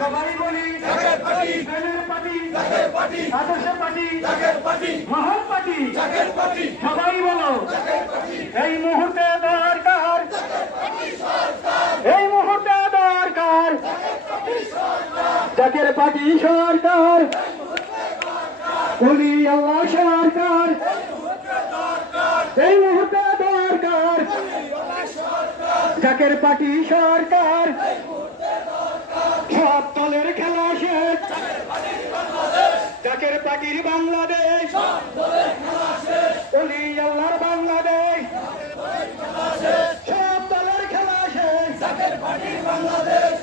সবাই বলি জাগের পার্টি, প্রেমের পার্টি, জাগের পার্টি, আদর্শ পার্টি, জাগের পার্টি, মহৎ পার্টি, জাগের পার্টি, সবাই বলো জাগের পার্টি, এই মুহূর্তে দরকার, এই মুহূর্তে দরকার জাকের পার্টি সরকার, বলি আল্লাহ সরকার, এই মুহূর্তে দরকার জাকের পার্টি সরকার, সব দলের খেলা শেষ, জাকের পার্টির বাংলাদেশ, বলি আল্লাহর বাংলাদেশ, সব দলের খেলা শেষ, জাগের পার্টির বাংলাদেশ।